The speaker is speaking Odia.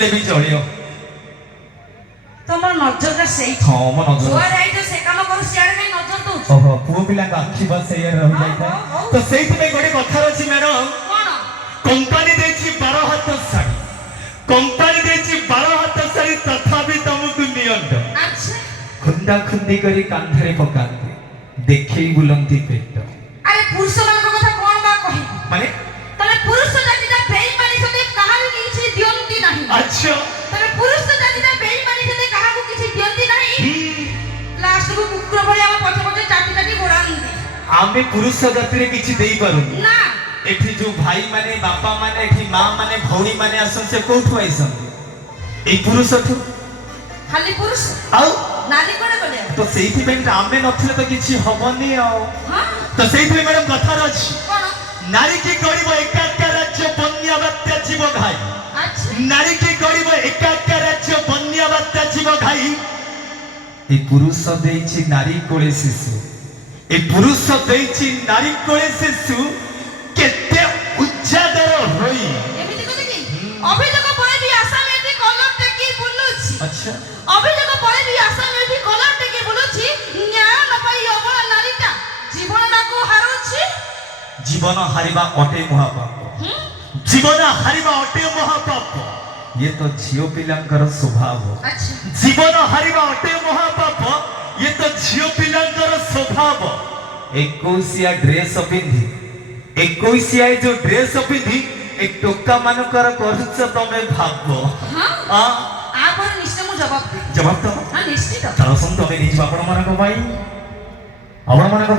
ନଥିଲେ ବି ଚଳିବ। ତମର ନଜରଟା ସେଇଠି। ହଁ ମୋ ନଜର ଯୁଆଡେ ଆଇଛ ସେ କାମ କରୁ ସିଆଡେ କାଇଁ ନଜର ଦଉଛ? ଓହୋ ପୁଅ ପିଲାଙ୍କ ଆଖି ବା ସେଇଆ ରହିଯାଇଥାଏ। ତ ସେଇଥିପାଇଁ ଗୋଟେ କଥାର ଅଛି ମ୍ୟାଡମ, କଣ? କମ୍ପାନୀ ଦେଇଛି 12 ହାତ ଶାଢୀ, କମ୍ପାନୀ ଦେଇଛି 12 ହାତ ଶାଢୀ, ତଥାପି ତମକୁ ନିଅଣ୍ଟ ଆଚ୍ଛା ଖୁନ୍ଦା ଖୁନ୍ଦି କରି କାନ୍ଧରେ ପକାନ୍ତି, ଦେଖେଇ ବୁଲନ୍ତି ପେଟ। ଆରେ ପୁରୁଷ ମାନଙ୍କ କଥା କଣ ବା କହିବି? ମାନେ ତମେ ପୁରୁଷ ଜାତିଟା ବେଇମାନି ସତେ କାହାକୁ କିଛି ଦିଅନ୍ତି ନାହିଁ। ଆଚ୍ଛା ତମେ ପୁରୁଷ ଜାତିଟା ବେଇମାନି ସତେ କାହାକୁ କିଛି ଦିଅନ୍ତି ନାହିଁ। ଲାଷ୍ଟକୁ କୁକୁର ଭଳି ଆମ ପଛ ପଛ ଚାଟି ଚାଟି ଗୋଡାନ୍ତି। ଆମେ ପୁରୁଷ ଜାତିରେ କିଛି ଦେଇପାରୁନି ନା ଏଠି ଯୋଉ ଭାଇ ମାନେ, ବାପା ମାନେ, ଏଠି ମା ମାନେ, ଭଉଣୀ ମାନେ ଆସନ୍ତି, ସେ କୋଉଠୁ ଆଇସନ୍ତି? ଏଇ ପୁରୁଷଠୁ। ଖାଲି ପୁରୁଷ ଆଉ ନାରୀ କୁଆଡେ ଗଲେ? ତ ସେଇଥିପାଇଁ ଆମେ ନଥିଲେ ତ କିଛି ହବନି ଆଉ। ହଁ ତ ସେଇଥିପାଇଁ ମ୍ୟାଡମ କଥାର ଅଛି, କଣ? ନାରୀ କି ଗରିବ ଏକା ରାଜ୍ୟ, ବନ୍ୟା ବାତ୍ୟା ଯିବ ଘାଇ। ଆଚ୍ଛା ନାରୀ କି ଗରିବ ଏକା ରାଜ୍ୟ, ବନ୍ୟା ବାତ୍ୟା ଯିବ ଘାଇ। ଏ ପୁରୁଷ ଦେଇଛି ନାରୀ କୋଳେ ଶିଶୁ, ଏ ପୁରୁଷ ଦେଇଛି ନାରୀ କୋଳେ ଶିଶୁ, କେତେ ଉଚ୍ଚାଦର ହୋଇ। ଏମିତି କଲେ କି? ଅଭିଯୋଗ ପରେ ବି ଆସାମ ଏଠି କଲର ଟେକି ବୁଲୁଛି। ଆଚ୍ଛା ଅଭିଯୋଗ ପରେ ବି ଆସାମ ଏଠି କଲର ଟେକି ବୁଲୁଛି। ନ୍ୟାୟ ନ ପାଇ ଅବଳା ନାରୀଟା ଜୀବନଟାକୁ ହାରୁଛି। ଜୀବନ ହାରିବା ଅଟେ ମହାପାପ, ଜୀବନ ହାରିବା ଅଟେ ମହାପାପ, ଇଏ ତ ଝିଅ ପିଲାଙ୍କର ସ୍ୱଭାବ। ଆଚ୍ଛା ଜୀବନ ହାରିବା ଅଟେ ମହାପାପ, ଇଏ ତ ଝିଅ ପିଲାଙ୍କର ସ୍ୱଭାବ। 21 ଡ୍ରେସ ପିନ୍ଧି, 21 ଯୋଉ ଡ୍ରେସ ପିନ୍ଧି ଏ ଟୋକା ମାନଙ୍କର କରୁଛ ତମେ ଭାବ। ହଁ ଆପରେ ନିଶ୍ଚୟ ମୁଁ ଜବାବ ଦେବି। ଜବାବ ତ ହଁ ନିଶ୍ଚିତ। ଚାଲ ତମେ ନେଇଯିବ ଆପଣ ମାନଙ୍କ ପାଇଁ, ଆପଣ ମାନଙ୍କ